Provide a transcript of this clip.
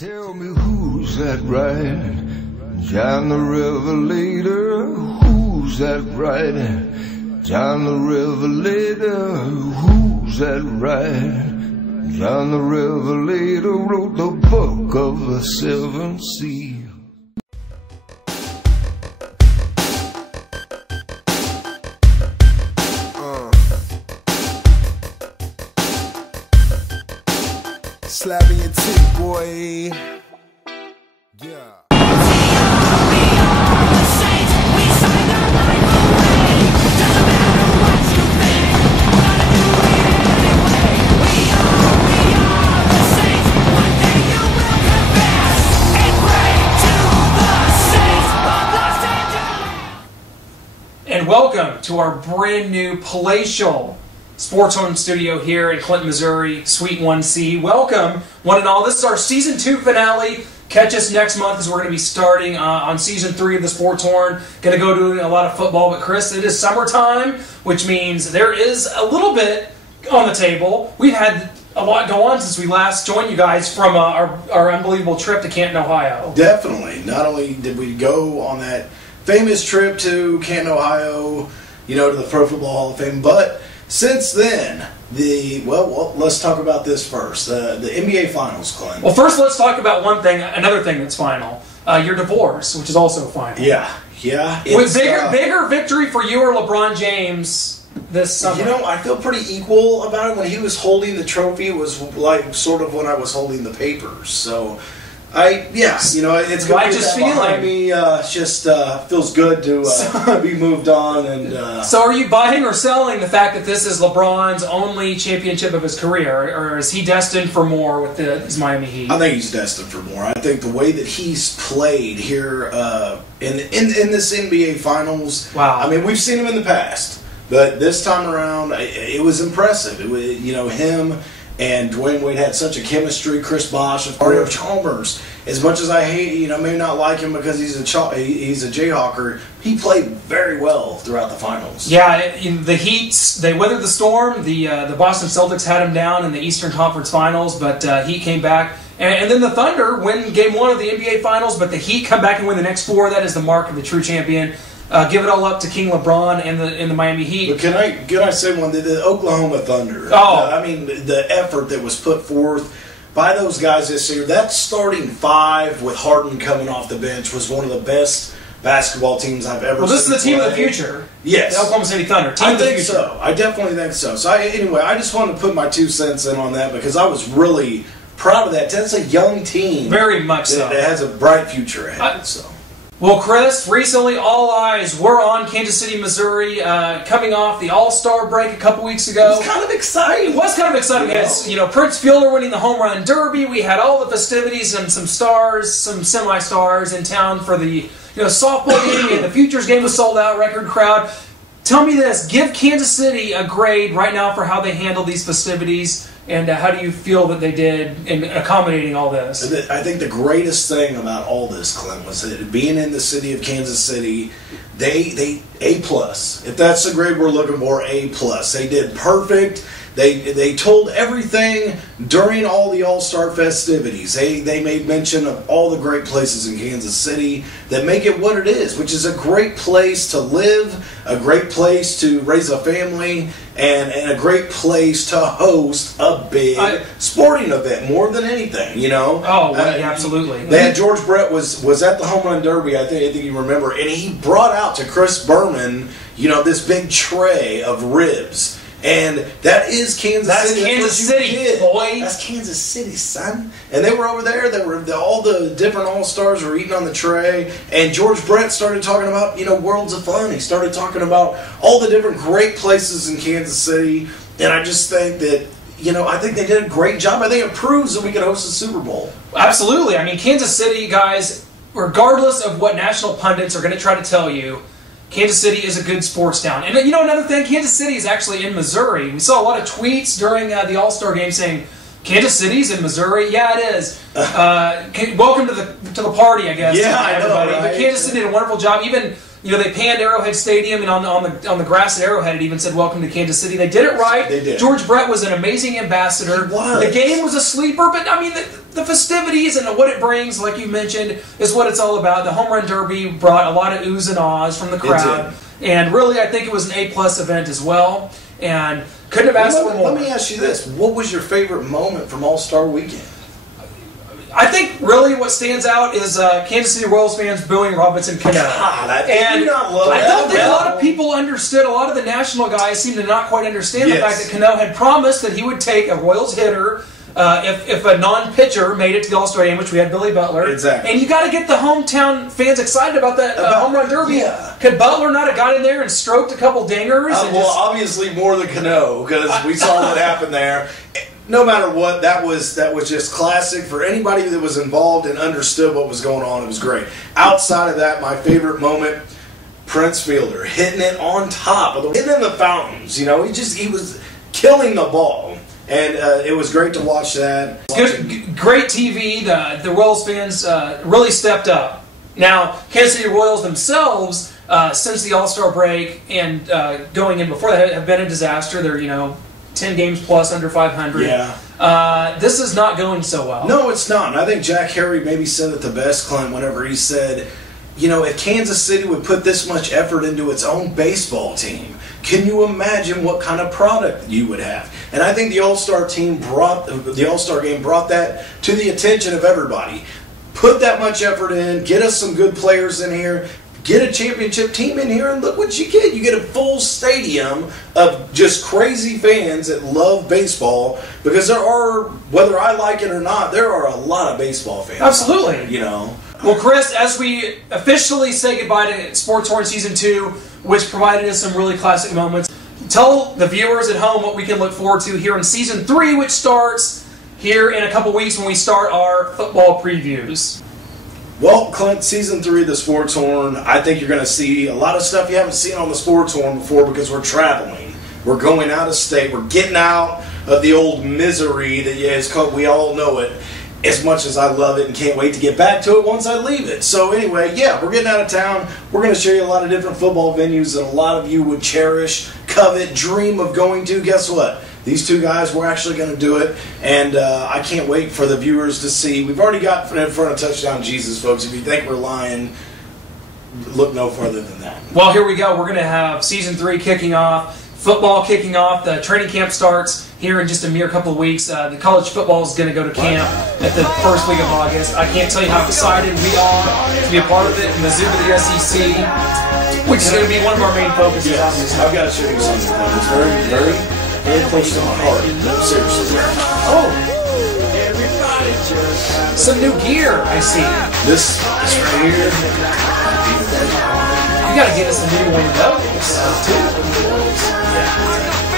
Tell me who's that riding? John the Revelator. Who's that riding? John the Revelator. Who's that riding? John the Revelator wrote the book of the seven seals. Slapping your teeth, boy. Yeah. And welcome to our brand new palatial Sports Home Studio here in Clint, Missouri, Suite 1C. Welcome, one and all. This is our Season 2 finale. Catch us next month as we're going to be starting on Season 3 of the Sports Horn. Going to go doing a lot of football, but Chris, it is summertime, which means there is a little bit on the table. We've had a lot go on since we last joined you guys from our unbelievable trip to Canton, Ohio. Definitely. Not only did we go on that famous trip to Canton, Ohio, to the Pro Football Hall of Fame, but since then, let's talk about this first. The NBA Finals, Clint. Well, first let's talk about another thing that's final. Your divorce, which is also final. Yeah. With bigger victory for you or LeBron James this summer? I feel pretty equal about it. When he was holding the trophy, it was like sort of when I was holding the papers. So, it's good righteous feeling. Behind me. Just feels good to be moved on. And so, are you buying or selling the fact that this is LeBron's only championship of his career, or is he destined for more with his Miami Heat? I think he's destined for more. I think the way that he's played here in this NBA Finals. Wow. I mean, we've seen him in the past, but this time around, it was impressive. It was, him and Dwayne Wade had such a chemistry. Chris Bosh, of Mario Chalmers. As much as I hate, may not like him because he's a Jayhawker, he played very well throughout the finals. Yeah, the Heat, they weathered the storm. The Boston Celtics had him down in the Eastern Conference Finals, but Heat came back. And then the Thunder win Game 1 of the NBA Finals, but the Heat come back and win the next 4. That is the mark of the true champion. Give it all up to King LeBron and the Miami Heat. But can I say one? The Oklahoma Thunder. The effort that was put forth by those guys this year, that starting 5 with Harden coming off the bench was one of the best basketball teams I've ever seen. Well, this is the team of the future. Yes. The Oklahoma City Thunder. I think so. I definitely think so. So I just wanted to put my 2 cents in on that because I was really proud of that. That's a young team. Very much so. That has a bright future ahead. Well, Chris, recently all eyes were on Kansas City, Missouri, coming off the All-Star break a couple weeks ago. It was kind of exciting. It was kind of exciting. Prince Fielder winning the Home Run Derby. We had all the festivities and some stars, some semi-stars in town for the softball game. And the Futures game was sold out, record crowd. Tell me this. Give Kansas City a grade right now for how they handled these festivities. And how do you feel that they did in accommodating all this? I think the greatest thing about all this, Clint, was that being in the city of Kansas City, they A+. If that's the grade we're looking for, A+. They did perfect. They told everything during all the All-Star festivities. They made mention of all the great places in Kansas City that make it what it is, which is a great place to live, a great place to raise a family, and a great place to host a big sporting event more than anything, Oh, absolutely. They had George Brett was at the Home Run Derby, I think you remember, and he brought out to Chris Berman, this big tray of ribs. And that is Kansas City. That's Kansas City, boy. That's Kansas City, son. And they were over there. All the different All-Stars were eating on the tray. And George Brett started talking about, worlds of fun. He started talking about all the different great places in Kansas City. And I just think that, I think they did a great job. I think it proves that we can host a Super Bowl. Absolutely. I mean, Kansas City, guys, regardless of what national pundits are going to try to tell you, Kansas City is a good sports town. And another thing, Kansas City is actually in Missouri. We saw a lot of tweets during the All-Star game saying, Kansas City's in Missouri? Yeah, it is. Welcome to the party, I guess. Yeah, I know, everybody. right? But Kansas City did a wonderful job. Even they panned Arrowhead Stadium, and on the grass at Arrowhead, it even said "Welcome to Kansas City." They did it right. They did. George Brett was an amazing ambassador. He was. The game was a sleeper, but I mean the festivities and what it brings, like you mentioned, is what it's all about. The home run derby brought a lot of oohs and ahs from the crowd, and really, I think it was an A+ event as well. And couldn't have asked for more. Let me ask you this: what was your favorite moment from All-Star Weekend? I think really what stands out is Kansas City Royals fans booing Robinson Cano. God, I don't think a lot of people understood. A lot of the national guys seem to not quite understand the fact that Cano had promised that he would take a Royals hitter if a non-pitcher made it to the All-Star game, which we had Billy Butler. Exactly. And you got to get the hometown fans excited about that home run derby. Yeah. Could Butler not have got in there and stroked a couple dingers? Obviously more than Cano, because we saw what happened there. No matter what, that was just classic for anybody that was involved and understood what was going on. It was great. Outside of that, my favorite moment, Prince Fielder hitting it on top of hitting in the fountains. He was killing the ball, and it was great to watch that. Great TV. The Royals fans really stepped up. Now, Kansas City Royals themselves, since the All-Star break and going in before that, have been a disaster. They're 10 games plus under 500. Yeah. This is not going so well. No, it's not. And I think Jack Harry maybe said it the best, Clint, whenever he said, if Kansas City would put this much effort into its own baseball team, can you imagine what kind of product you would have? And I think the All-Star game brought that to the attention of everybody. Put that much effort in, get us some good players in here, get a championship team in here, and look what you get. You get a full stadium of just crazy fans that love baseball, because there are, whether I like it or not, there are a lot of baseball fans. Absolutely. Well, Chris, as we officially say goodbye to Sports Horn Season 2, which provided us some really classic moments, tell the viewers at home what we can look forward to here in Season 3, which starts here in a couple weeks when we start our football previews. Well, Clint, Season 3 of the Sports Horn, I think you're going to see a lot of stuff you haven't seen on the Sports Horn before, because we're traveling. We're going out of state. We're getting out of the old misery that is called, we all know it, as much as I love it and can't wait to get back to it once I leave it. So anyway, we're getting out of town. We're going to show you a lot of different football venues that a lot of you would cherish, covet, dream of going to. Guess what? These two guys, we're actually going to do it, and I can't wait for the viewers to see. We've already got in front of Touchdown Jesus, folks. If you think we're lying, look no further than that. Well, here we go. We're going to have Season 3 kicking off, football kicking off. The training camp starts here in just a mere couple of weeks. The college football is going to go to camp at the first week of August. I can't tell you how excited we are to be a part of it in the Zoo of the SEC, which is going to be one of our main focuses. Yes, I've got to show you something. It's very, very... very close to my heart. Seriously. Oh! Some new gear, I see. This right here. You gotta get us a new one of those, too. Yeah.